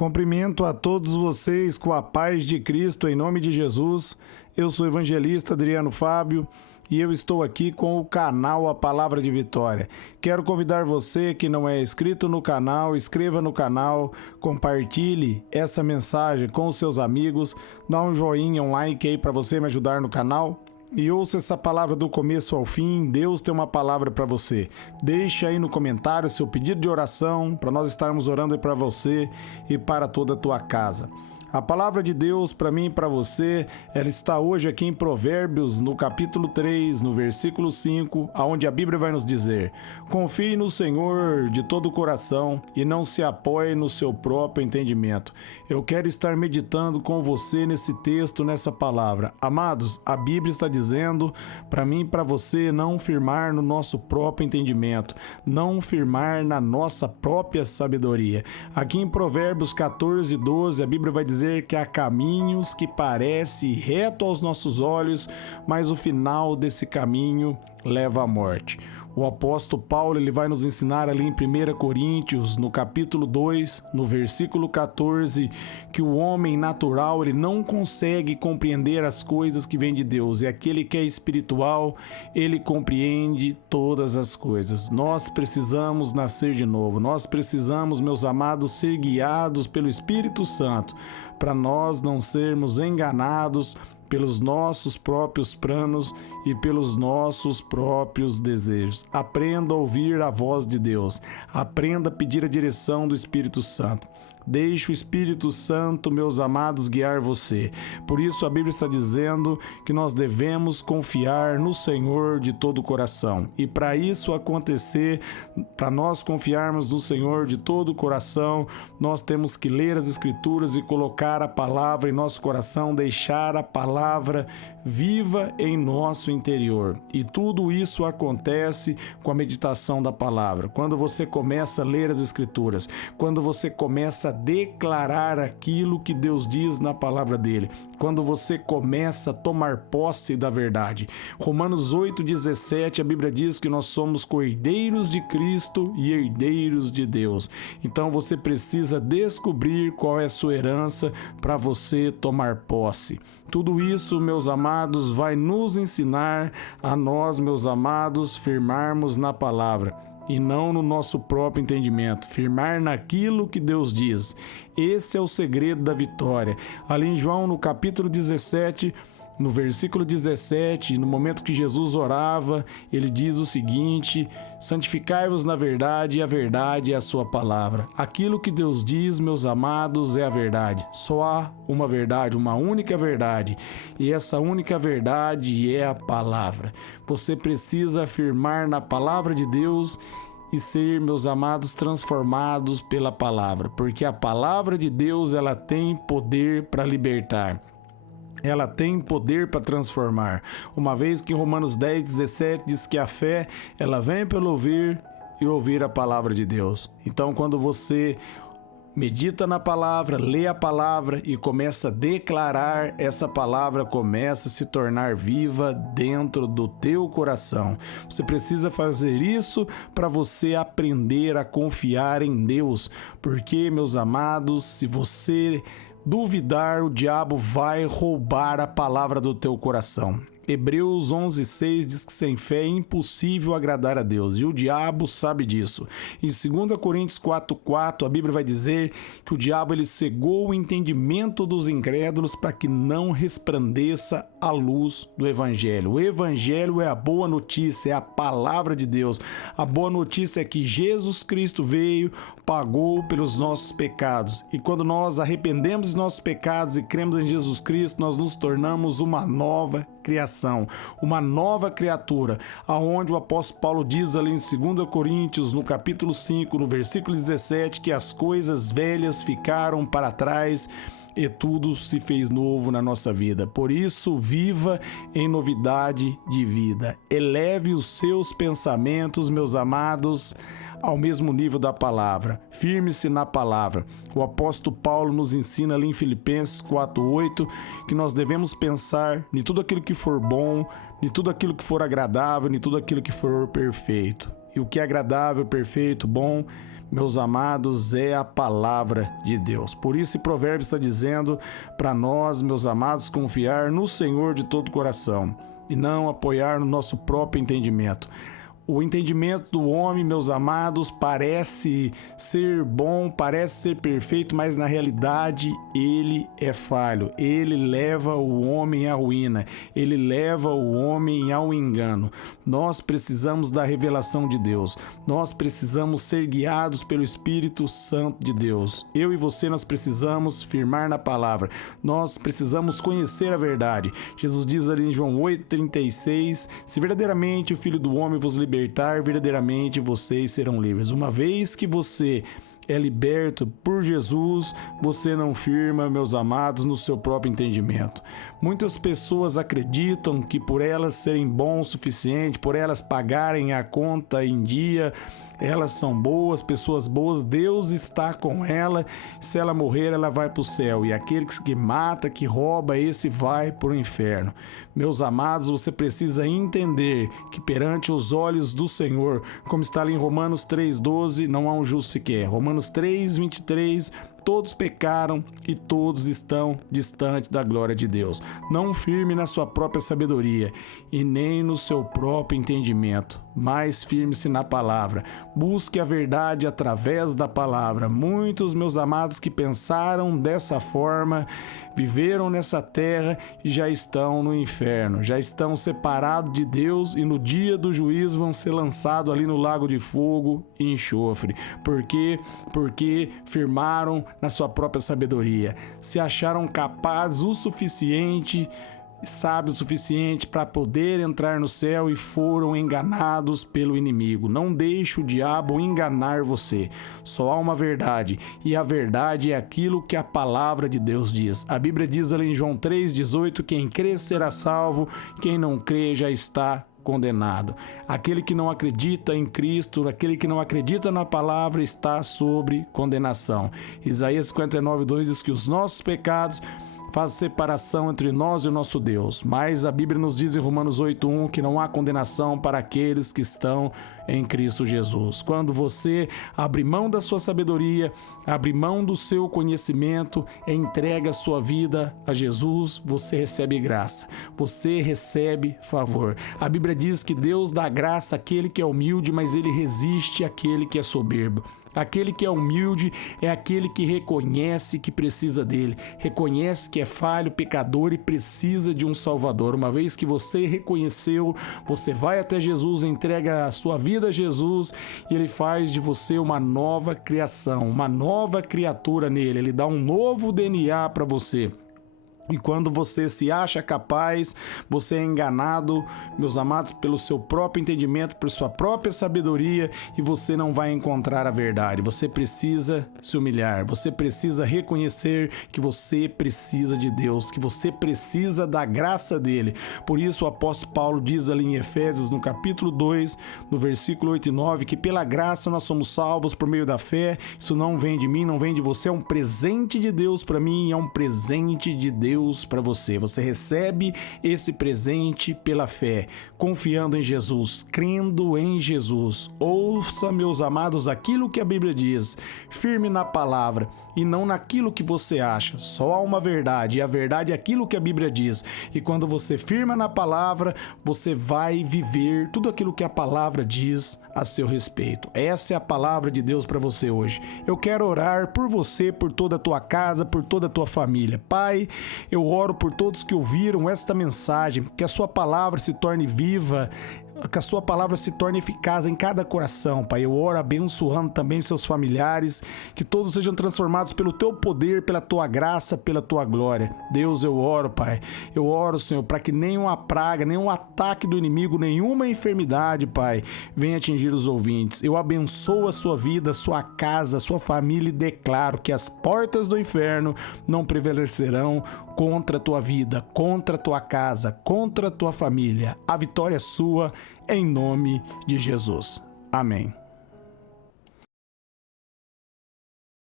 Cumprimento a todos vocês com a paz de Cristo em nome de Jesus. Eu sou o evangelista Adriano Fábio e eu estou aqui com o canal A Palavra de Vitória. Quero convidar você que não é inscrito no canal, inscreva no canal, compartilhe essa mensagem com os seus amigos, dá um joinha, um like aí para você me ajudar no canal. E ouça essa palavra do começo ao fim. Deus tem uma palavra para você. Deixe aí no comentário seu pedido de oração para nós estarmos orando para você e para toda a tua casa. A palavra de Deus para mim e para você, ela está hoje aqui em Provérbios, no capítulo 3, no versículo 5, onde a Bíblia vai nos dizer: confie no Senhor de todo o coração e não se apoie no seu próprio entendimento. Eu quero estar meditando com você nesse texto, nessa palavra. Amados, a Bíblia está dizendo para mim e para você não firmar no nosso próprio entendimento, não firmar na nossa própria sabedoria. Aqui em Provérbios 14, 12, a Bíblia vai dizer que há caminhos que parecem reto aos nossos olhos, mas o final desse caminho leva à morte. O apóstolo Paulo ele vai nos ensinar ali em 1 Coríntios, no capítulo 2, no versículo 14, que o homem natural ele não consegue compreender as coisas que vêm de Deus, e aquele que é espiritual, ele compreende todas as coisas. Nós precisamos nascer de novo, nós precisamos, meus amados, ser guiados pelo Espírito Santo, para nós não sermos enganados pelos nossos próprios planos e pelos nossos próprios desejos. Aprenda a ouvir a voz de Deus. Aprenda a pedir a direção do Espírito Santo. Deixe o Espírito Santo, meus amados, guiar você. Por isso a Bíblia está dizendo que nós devemos confiar no Senhor de todo o coração. E para isso acontecer, para nós confiarmos no Senhor de todo o coração, nós temos que ler as Escrituras e colocar a palavra em nosso coração, deixar a palavra viva em nosso interior. E tudo isso acontece com a meditação da palavra. Quando você começa a ler as Escrituras, quando você começa a declarar aquilo que Deus diz na palavra dele, quando você começa a tomar posse da verdade. Romanos 8,17, a Bíblia diz que nós somos cordeiros de Cristo e herdeiros de Deus. Então você precisa descobrir qual é a sua herança para você tomar posse. Tudo isso, meus amados, vai nos ensinar a nós, meus amados, firmarmos na palavra e não no nosso próprio entendimento, firmar naquilo que Deus diz. Esse é o segredo da vitória. Ali em João, no capítulo 17, no versículo 17, no momento que Jesus orava, ele diz o seguinte: santificai-vos na verdade, e a verdade é a sua palavra. Aquilo que Deus diz, meus amados, é a verdade. Só há uma verdade, uma única verdade, e essa única verdade é a palavra. Você precisa afirmar na palavra de Deus e ser, meus amados, transformados pela palavra, porque a palavra de Deus ela tem poder para libertar. Ela tem poder para transformar. Uma vez que em Romanos 10:17 diz que a fé, ela vem pelo ouvir e ouvir a palavra de Deus. Então, quando você medita na palavra, lê a palavra e começa a declarar, essa palavra começa a se tornar viva dentro do teu coração. Você precisa fazer isso para você aprender a confiar em Deus. Porque, meus amados, se você duvidar, o diabo vai roubar a palavra do teu coração. Hebreus 11:6 diz que sem fé é impossível agradar a Deus, e o diabo sabe disso. Em 2 Coríntios 4:4, a Bíblia vai dizer que o diabo ele cegou o entendimento dos incrédulos para que não resplandeça a luz do Evangelho. O Evangelho é a boa notícia, é a palavra de Deus. A boa notícia é que Jesus Cristo veio, pagou pelos nossos pecados, e quando nós arrependemos dos nossos pecados e cremos em Jesus Cristo, nós nos tornamos uma nova criação, uma nova criatura, aonde o apóstolo Paulo diz ali em 2 Coríntios, no capítulo 5, no versículo 17, que as coisas velhas ficaram para trás e tudo se fez novo na nossa vida. Por isso, viva em novidade de vida. Eleve os seus pensamentos, meus amados, ao mesmo nível da palavra. Firme-se na palavra. O apóstolo Paulo nos ensina ali em Filipenses 4:8 que nós devemos pensar em tudo aquilo que for bom, em tudo aquilo que for agradável, em tudo aquilo que for perfeito. E o que é agradável, perfeito, bom, meus amados, é a palavra de Deus. Por isso, o provérbio está dizendo para nós, meus amados, confiar no Senhor de todo o coração e não apoiar no nosso próprio entendimento. O entendimento do homem, meus amados, parece ser bom, parece ser perfeito, mas na realidade ele é falho. Ele leva o homem à ruína, ele leva o homem ao engano. Nós precisamos da revelação de Deus, nós precisamos ser guiados pelo Espírito Santo de Deus. Eu e você, nós precisamos firmar na palavra, nós precisamos conhecer a verdade. Jesus diz ali em João 8,36, se verdadeiramente o Filho do Homem vos libertar, verdadeiramente vocês serão livres. Uma vez que você é liberto por Jesus, você não firma, meus amados, no seu próprio entendimento. Muitas pessoas acreditam que por elas serem bons o suficiente, por elas pagarem a conta em dia, elas são boas, pessoas boas, Deus está com ela, se ela morrer, ela vai para o céu, e aquele que mata, que rouba, esse vai para o inferno. Meus amados, você precisa entender que perante os olhos do Senhor, como está ali em Romanos 3,12, não há um justo sequer. Romanos 3,23, todos pecaram e todos estão distantes da glória de Deus. Não firme na sua própria sabedoria e nem no seu próprio entendimento, mas firme-se na palavra. Busque a verdade através da palavra. Muitos, meus amados, que pensaram dessa forma, viveram nessa terra e já estão no inferno, já estão separados de Deus e no dia do juízo vão ser lançados ali no lago de fogo e enxofre. Por quê? Porque firmaram na sua própria sabedoria, se acharam capazes o suficiente, sábios o suficiente para poder entrar no céu e foram enganados pelo inimigo. Não deixe o diabo enganar você. Só há uma verdade, e a verdade é aquilo que a palavra de Deus diz. A Bíblia diz ali em João 3,18, quem crê será salvo, quem não crê já está condenado. Aquele que não acredita em Cristo, aquele que não acredita na palavra está sobre condenação. Isaías 59,2 diz que os nossos pecados faz separação entre nós e o nosso Deus. Mas a Bíblia nos diz em Romanos 8,1 que não há condenação para aqueles que estão em Cristo Jesus. Quando você abre mão da sua sabedoria, abre mão do seu conhecimento, entrega a sua vida a Jesus, você recebe graça, você recebe favor. A Bíblia diz que Deus dá graça àquele que é humilde, mas ele resiste àquele que é soberbo. Aquele que é humilde é aquele que reconhece que precisa dele, reconhece que é falho, pecador e precisa de um Salvador. Uma vez que você reconheceu, você vai até Jesus, entrega a sua vida a Jesus e ele faz de você uma nova criação, uma nova criatura nele. Ele dá um novo DNA para você. E quando você se acha capaz, você é enganado, meus amados, pelo seu próprio entendimento, por sua própria sabedoria, e você não vai encontrar a verdade. Você precisa se humilhar, você precisa reconhecer que você precisa de Deus, que você precisa da graça dele. Por isso o apóstolo Paulo diz ali em Efésios, no capítulo 2, no versículo 8 e 9, que pela graça nós somos salvos por meio da fé. Isso não vem de mim, não vem de você, é um presente de Deus para mim, é um presente de Deus para você. Você recebe esse presente pela fé, confiando em Jesus, crendo em Jesus. Ouça, meus amados, aquilo que a Bíblia diz, firme na palavra e não naquilo que você acha. Só há uma verdade, e a verdade é aquilo que a Bíblia diz. E quando você firma na palavra, você vai viver tudo aquilo que a palavra diz a seu respeito. Essa é a palavra de Deus para você hoje. Eu quero orar por você, por toda a tua casa, por toda a tua família. Pai, eu oro por todos que ouviram esta mensagem, que a sua palavra se torne viva, que a sua palavra se torne eficaz em cada coração, Pai. Eu oro abençoando também seus familiares, que todos sejam transformados pelo teu poder, pela tua graça, pela tua glória. Deus, eu oro, Pai. Eu oro, Senhor, para que nenhuma praga, nenhum ataque do inimigo, nenhuma enfermidade, Pai, venha atingir os ouvintes. Eu abençoo a sua vida, a sua casa, a sua família e declaro que as portas do inferno não prevalecerão contra a tua vida, contra a tua casa, contra a tua família. A vitória é sua, em nome de Jesus. Amém.